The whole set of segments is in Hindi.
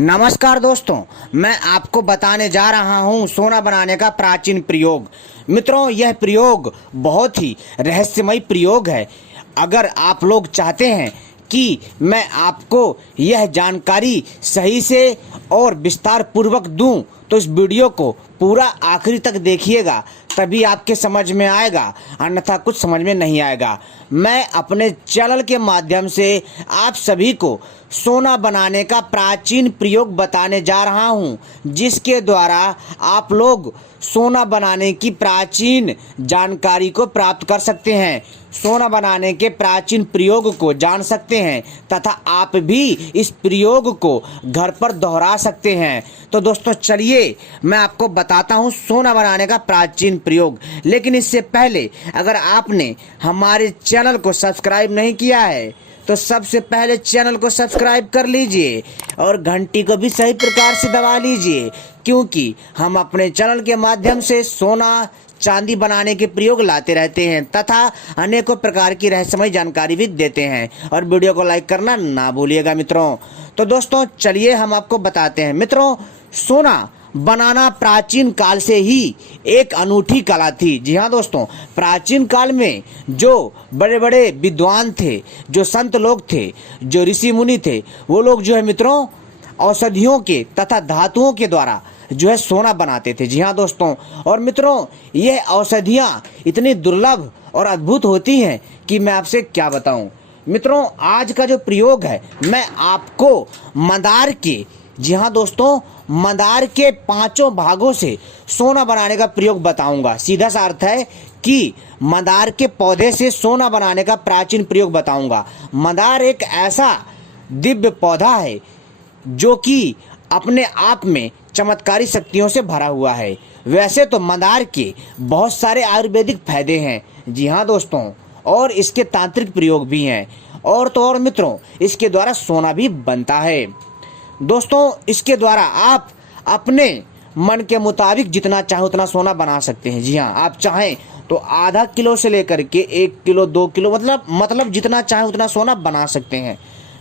नमस्कार दोस्तों, मैं आपको बताने जा रहा हूं सोना बनाने का प्राचीन प्रयोग। मित्रों, यह प्रयोग बहुत ही रहस्यमय प्रयोग है। अगर आप लोग चाहते हैं कि मैं आपको यह जानकारी सही से और विस्तार पूर्वक दूं, तो इस वीडियो को पूरा आखिरी तक देखिएगा, तभी आपके समझ में आएगा, अन्यथा कुछ समझ में नहीं आएगा। मैं अपने चैनल के माध्यम से आप सभी को सोना बनाने का प्राचीन प्रयोग बताने जा रहा हूं, जिसके द्वारा आप लोग सोना बनाने की प्राचीन जानकारी को प्राप्त कर सकते हैं, सोना बनाने के प्राचीन प्रयोग को जान सकते हैं तथा आप भी इस प्रयोग को घर पर दोहरा सकते हैं। तो दोस्तों चलिए मैं आपको बताता हूं सोना बनाने का प्राचीन प्रयोग। लेकिन इससे पहले अगर आपने हमारे चैनल को सब्सक्राइब नहीं किया है तो सबसे पहले चैनल को सब्सक्राइब कर लीजिए और घंटी को भी सही प्रकार से दबा लीजिए, क्योंकि हम अपने चैनल के माध्यम से सोना चांदी बनाने के प्रयोग लाते रहते हैं तथा अनेकों प्रकार की रहस्यमय जानकारी भी देते हैं। और वीडियो को लाइक करना ना भूलिएगा मित्रों। तो दोस्तों चलिए हम आपको बताते हैं। मित्रों, सोना बनाना प्राचीन काल से ही एक अनूठी कला थी। जी हाँ दोस्तों, प्राचीन काल में जो बड़े बड़े विद्वान थे, जो संत लोग थे, जो ऋषि मुनि थे, वो लोग जो है मित्रों औषधियों के तथा धातुओं के द्वारा जो है सोना बनाते थे। जी हाँ दोस्तों, और मित्रों यह औषधियाँ इतनी दुर्लभ और अद्भुत होती हैं कि मैं आपसे क्या बताऊं। मित्रों, आज का जो प्रयोग है मैं आपको मंदार के, जी हाँ दोस्तों, मंदार के 5 भागों से सोना बनाने का प्रयोग बताऊंगा। सीधा सा अर्थ है कि मंदार के पौधे से सोना बनाने का प्राचीन प्रयोग बताऊंगा। मंदार एक ऐसा दिव्य पौधा है जो कि अपने आप में चमत्कारी शक्तियों से भरा हुआ है। वैसे तो मंदार के बहुत सारे आयुर्वेदिक फायदे हैं, जी हाँ दोस्तों, और इसके तांत्रिक प्रयोग भी हैं। और तो और मित्रों, इसके द्वारा सोना भी बनता है। दोस्तों, इसके द्वारा आप अपने मन के मुताबिक जितना चाहे उतना सोना बना सकते हैं। जी हाँ, आप चाहें तो आधा किलो से लेकर के 1 किलो 2 किलो मतलब जितना चाहे उतना सोना बना सकते हैं।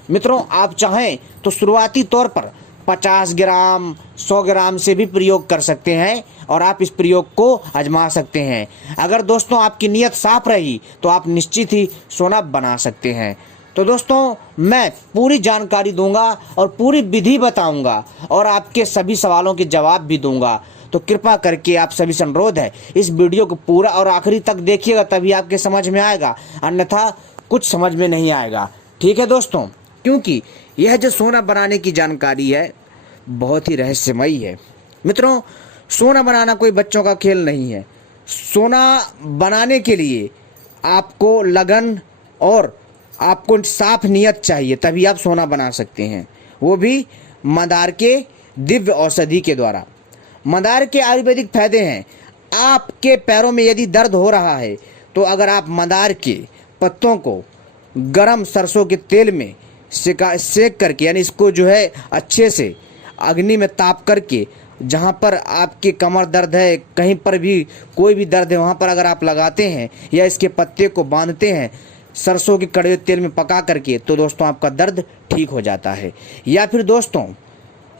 मित्रों, आप चाहें तो शुरुआती तौर पर 50 ग्राम 100 ग्राम से भी प्रयोग कर सकते हैं और आप इस प्रयोग को आजमा सकते हैं। अगर दोस्तों आपकी नीयत साफ रही तो आप निश्चित ही सोना बना सकते हैं। तो दोस्तों मैं पूरी जानकारी दूंगा और पूरी विधि बताऊंगा और आपके सभी सवालों के जवाब भी दूंगा। तो कृपा करके आप सभी से अनुरोध है, इस वीडियो को पूरा और आखिरी तक देखिएगा, तभी आपके समझ में आएगा, अन्यथा कुछ समझ में नहीं आएगा। ठीक है दोस्तों, क्योंकि यह जो सोना बनाने की जानकारी है बहुत ही रहस्यमयी है। मित्रों, सोना बनाना कोई बच्चों का खेल नहीं है। सोना बनाने के लिए आपको लगन और आपको साफ नियत चाहिए, तभी आप सोना बना सकते हैं, वो भी मंदार के दिव्य औषधि के द्वारा। मंदार के आयुर्वेदिक फायदे हैं। आपके पैरों में यदि दर्द हो रहा है तो अगर आप मंदार के पत्तों को गरम सरसों के तेल में सेक करके, यानी इसको जो है अच्छे से अग्नि में ताप करके, जहाँ पर आपके कमर दर्द है, कहीं पर भी कोई भी दर्द है, वहाँ पर अगर आप लगाते हैं या इसके पत्ते को बांधते हैं सरसों के कड़वे तेल में पका करके, तो दोस्तों आपका दर्द ठीक हो जाता है। या फिर दोस्तों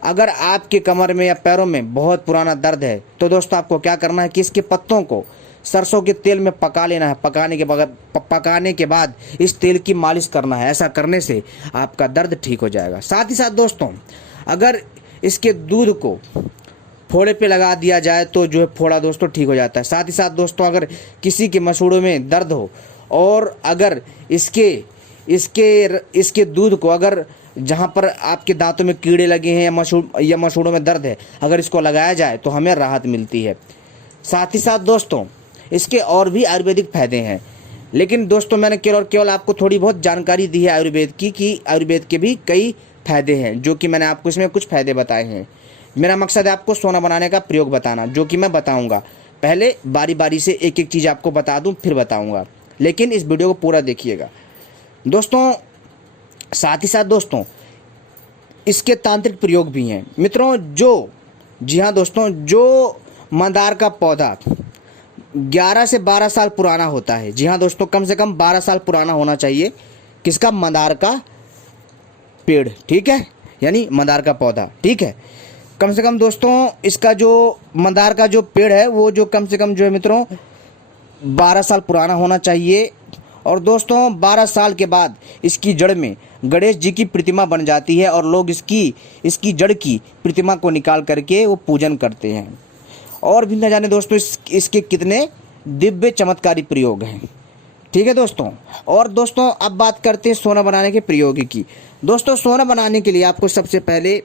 अगर आपके कमर में या पैरों में बहुत पुराना दर्द है तो दोस्तों आपको क्या करना है कि इसके पत्तों को सरसों के तेल में पका लेना है। पकाने के बाद इस तेल की मालिश करना है। ऐसा करने से आपका दर्द ठीक हो जाएगा। साथ ही साथ दोस्तों अगर इसके दूध को फोड़े पे लगा दिया जाए तो जो है फोड़ा दोस्तों ठीक हो जाता है। साथ ही साथ दोस्तों अगर किसी के मसूड़ों में दर्द हो और अगर इसके दूध को, अगर जहाँ पर आपके दांतों में कीड़े लगे हैं या मसूड़ों में दर्द है, अगर इसको लगाया जाए तो हमें राहत मिलती है। साथ ही साथ दोस्तों इसके और भी आयुर्वेदिक फायदे हैं, लेकिन दोस्तों मैंने केवल आपको थोड़ी बहुत जानकारी दी है आयुर्वेद की, कि आयुर्वेद के भी कई फायदे हैं, जो कि मैंने आपको इसमें कुछ फायदे बताए हैं। मेरा मकसद है आपको सोना बनाने का प्रयोग बताना, जो कि मैं बताऊंगा। पहले बारी बारी से एक एक चीज़ आपको बता दूं, फिर बताऊंगा, लेकिन इस वीडियो को पूरा देखिएगा दोस्तों। साथ ही साथ दोस्तों इसके तांत्रिक प्रयोग भी हैं। मित्रों जी हाँ दोस्तों, जो मंदार का पौधा 11 से 12 साल पुराना होता है। जी हाँ दोस्तों, कम से कम 12 साल पुराना होना चाहिए। किसका? मंदार का पेड़। ठीक है, यानी मंदार का पौधा। ठीक है, कम से कम दोस्तों इसका जो मंदार का जो पेड़ है वो जो कम से कम जो है मित्रों 12 साल पुराना होना चाहिए। और दोस्तों 12 साल के बाद इसकी जड़ में गणेश जी की प्रतिमा बन जाती है और लोग इसकी जड़ की प्रतिमा को निकाल करके वो पूजन करते हैं। और भी न जाने दोस्तों इसके कितने दिव्य चमत्कारी प्रयोग हैं। ठीक है दोस्तों, और दोस्तों अब बात करते हैं सोना बनाने के प्रयोग की। दोस्तों सोना बनाने के लिए आपको सबसे पहले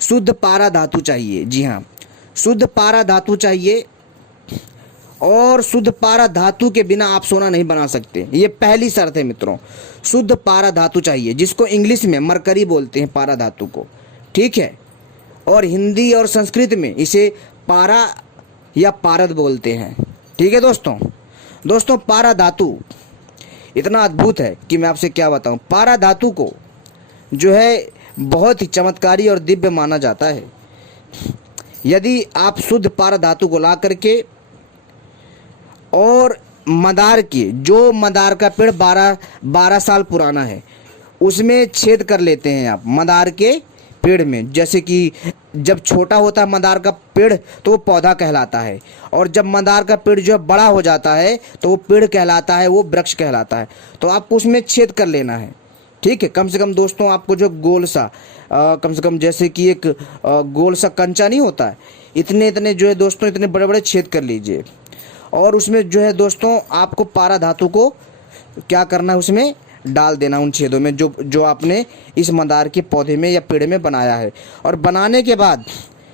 शुद्ध पारा धातु चाहिए। जी हाँ, शुद्ध पारा धातु चाहिए, और शुद्ध पारा धातु के बिना आप सोना नहीं बना सकते, ये पहली शर्त है मित्रों। शुद्ध पारा धातु चाहिए, जिसको इंग्लिश में मरकरी बोलते हैं पारा धातु को। ठीक है, और हिंदी और संस्कृत में इसे पारा या पारद बोलते हैं। ठीक है दोस्तों पारा धातु इतना अद्भुत है कि मैं आपसे क्या बताऊं। पारा धातु को जो है बहुत ही चमत्कारी और दिव्य माना जाता है। यदि आप शुद्ध पारा धातु को ला करके और मंदार का पेड़ 12 साल पुराना है उसमें छेद कर लेते हैं आप मंदार के पेड़ में। जैसे कि जब छोटा होता है मंदार का पेड़ तो वो पौधा कहलाता है, और जब मंदार का पेड़ जो है बड़ा हो जाता है तो वो पेड़ कहलाता है, वो वृक्ष कहलाता है। तो आपको उसमें छेद कर लेना है। ठीक है, कम से कम दोस्तों आपको जो गोल सा कम से कम जैसे कि एक गोल सा कंचा नहीं होता है, इतने जो है दोस्तों इतने बड़े बड़े छेद कर लीजिए। और उसमें जो है दोस्तों आपको पारा धातु को क्या करना है, उसमें डाल देना उन छेदों में जो आपने इस मंदार के पौधे में या पेड़ में बनाया है। और बनाने के बाद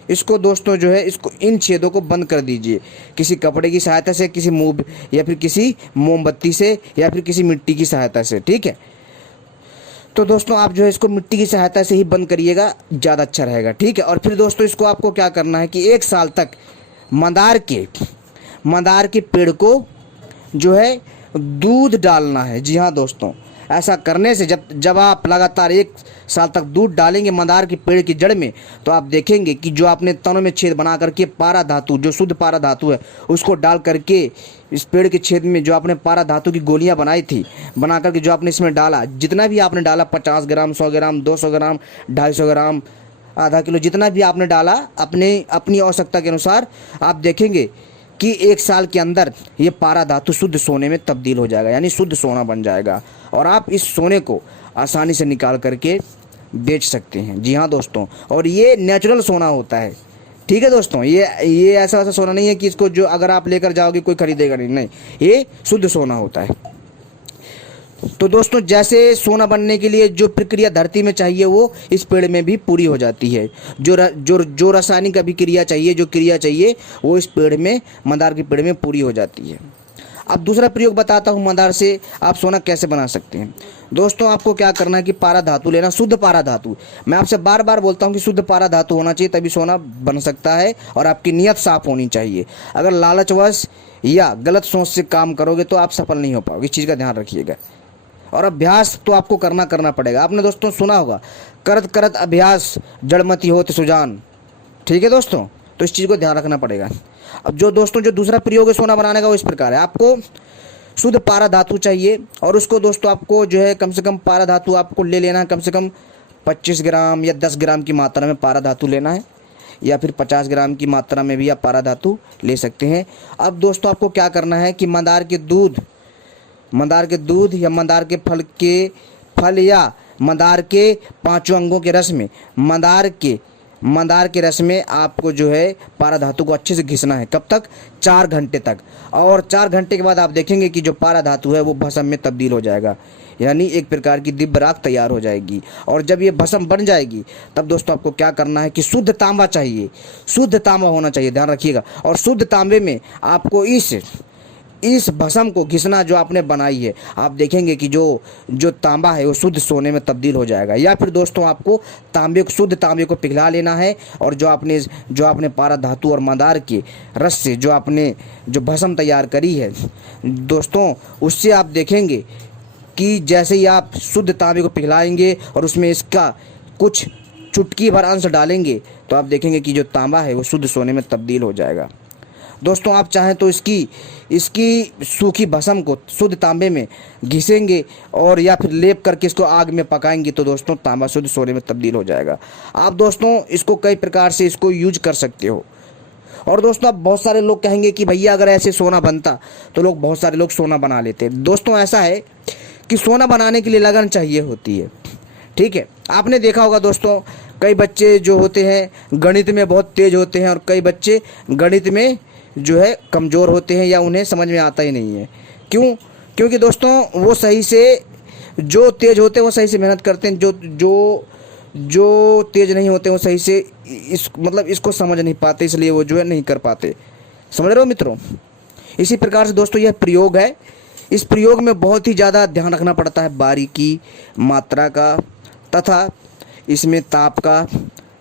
इसको दोस्तों जो है इसको इन छेदों को बंद कर दीजिए किसी कपड़े की सहायता से, किसी मूव या फिर किसी मोमबत्ती से या फिर किसी मिट्टी की सहायता से। ठीक है, तो दोस्तों आप जो है इसको मिट्टी की सहायता से ही बंद करिएगा, ज़्यादा अच्छा रहेगा। ठीक है, और फिर दोस्तों इसको आपको क्या करना है कि 1 साल तक मंदार के पेड़ को जो है दूध डालना है। जी हाँ दोस्तों, ऐसा करने से जब आप लगातार 1 साल तक दूध डालेंगे मंदार के पेड़ की जड़ में, तो आप देखेंगे कि जो आपने तनों में छेद बना करके पारा धातु जो शुद्ध पारा धातु है उसको डाल करके इस पेड़ के छेद में जो आपने पारा धातु की गोलियां बनाई थी, बना करके जो आपने इसमें डाला, जितना भी आपने डाला 50 ग्राम, 100 ग्राम, 200 ग्राम, 250 ग्राम, आधा किलो, जितना भी आपने डाला अपनी आवश्यकता के अनुसार, आप देखेंगे कि 1 साल के अंदर ये पारा धातु शुद्ध सोने में तब्दील हो जाएगा, यानी शुद्ध सोना बन जाएगा। और आप इस सोने को आसानी से निकाल करके बेच सकते हैं। जी हाँ दोस्तों, और ये नेचुरल सोना होता है। ठीक है दोस्तों, ये ऐसा सोना नहीं है कि इसको जो अगर आप लेकर जाओगे कोई खरीदेगा नहीं, ये शुद्ध सोना होता है। तो दोस्तों जैसे सोना बनने के लिए जो प्रक्रिया धरती में चाहिए वो इस पेड़ में भी पूरी हो जाती है। जो रासायनिक अभिक्रिया चाहिए, जो क्रिया चाहिए, वो इस पेड़ में, मंदार के पेड़ में पूरी हो जाती है। अब दूसरा प्रयोग बताता हूँ मंदार से आप सोना कैसे बना सकते हैं। दोस्तों आपको क्या करना है कि पारा धातु लेना, शुद्ध पारा धातु। मैं आपसे बार बार बोलता हूँ कि शुद्ध पारा धातु होना चाहिए, तभी सोना बन सकता है, और आपकी नीयत साफ होनी चाहिए। अगर लालचवश या गलत सोच से काम करोगे तो आप सफल नहीं हो पाओगे, इस चीज़ का ध्यान रखिएगा। और अभ्यास तो आपको करना पड़ेगा। आपने दोस्तों सुना होगा, करत करत अभ्यास जड़मति होत सुजान। ठीक है दोस्तों, तो इस चीज़ को ध्यान रखना पड़ेगा। अब जो दूसरा प्रयोग है सोना बनाने का वो इस प्रकार है। आपको शुद्ध पारा धातु चाहिए, और उसको दोस्तों आपको जो है कम से कम पारा धातु आपको ले लेना है, कम से कम 25 ग्राम या 10 ग्राम की मात्रा में पारा धातु लेना है, या फिर 50 ग्राम की मात्रा में भी आप पारा धातु ले सकते हैं। अब दोस्तों आपको क्या करना है कि मंदार के दूध या मंदार के फल या मंदार के 5 अंगों के रस में मंदार के रस में आपको जो है पारा धातु को अच्छे से घिसना है। कब तक? 4 घंटे तक। और 4 घंटे के बाद आप देखेंगे कि जो पारा धातु है वो भस्म में तब्दील हो जाएगा, यानी एक प्रकार की दिव्य राख तैयार हो जाएगी। और जब ये भस्म बन जाएगी तब दोस्तों आपको क्या करना है कि शुद्ध तांबा चाहिए, शुद्ध तांबा होना चाहिए, ध्यान रखिएगा। और शुद्ध तांबे में आपको इस भस्म को घिसना जो आपने बनाई है, आप देखेंगे कि जो तांबा है वो शुद्ध सोने में तब्दील हो जाएगा। या फिर दोस्तों आपको शुद्ध तांबे को पिघला लेना है, और जो आपने पारा धातु और मंदार के रस से जो भस्म तैयार करी है दोस्तों, उससे आप देखेंगे कि जैसे ही आप शुद्ध तांबे को पिघलाएंगे और उसमें इसका कुछ चुटकी भर अंश डालेंगे, तो आप देखेंगे कि जो तांबा है वो शुद्ध सोने में तब्दील हो जाएगा। दोस्तों आप चाहें तो इसकी सूखी भस्म को शुद्ध तांबे में घिसेंगे और या फिर लेप करके इसको आग में पकाएंगे तो दोस्तों तांबा शुद्ध सोने में तब्दील हो जाएगा। आप दोस्तों इसको कई प्रकार से इसको यूज कर सकते हो। और दोस्तों अब बहुत सारे लोग कहेंगे कि भैया अगर ऐसे सोना बनता तो बहुत सारे लोग सोना बना लेते। दोस्तों ऐसा है कि सोना बनाने के लिए लगन चाहिए होती है, ठीक है। आपने देखा होगा दोस्तों, कई बच्चे जो होते हैं गणित में बहुत तेज होते हैं और कई बच्चे गणित में जो है कमज़ोर होते हैं या उन्हें समझ में आता ही नहीं है। क्यों? क्योंकि दोस्तों वो सही से, जो तेज होते हैं वो सही से मेहनत करते हैं, जो तेज नहीं होते वो सही से इसको समझ नहीं पाते, इसलिए वो जो है नहीं कर पाते। समझ रहे हो मित्रों? इसी प्रकार से दोस्तों यह प्रयोग है। इस प्रयोग में बहुत ही ज़्यादा ध्यान रखना पड़ता है बारीकी, मात्रा का तथा इसमें ताप का,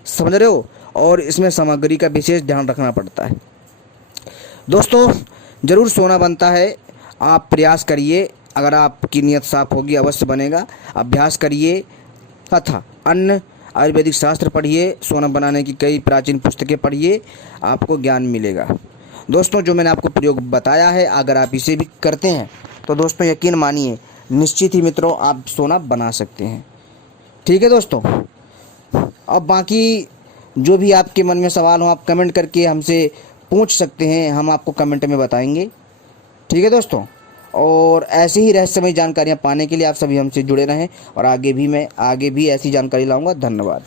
समझ रहे हो, और इसमें सामग्री का विशेष ध्यान रखना पड़ता है। दोस्तों ज़रूर सोना बनता है, आप प्रयास करिए, अगर आपकी नीयत साफ होगी अवश्य बनेगा। अभ्यास करिए तथा अन्य आयुर्वेदिक शास्त्र पढ़िए, सोना बनाने की कई प्राचीन पुस्तकें पढ़िए, आपको ज्ञान मिलेगा। दोस्तों जो मैंने आपको प्रयोग बताया है, अगर आप इसे भी करते हैं तो दोस्तों यकीन मानिए निश्चित ही मित्रों आप सोना बना सकते हैं। ठीक है दोस्तों, अब बाकी जो भी आपके मन में सवाल हो आप कमेंट करके हमसे पूछ सकते हैं, हम आपको कमेंट में बताएंगे। ठीक है दोस्तों, और ऐसे ही रहस्यमय जानकारियाँ पाने के लिए आप सभी हमसे जुड़े रहें और आगे भी ऐसी जानकारी लाऊंगा। धन्यवाद।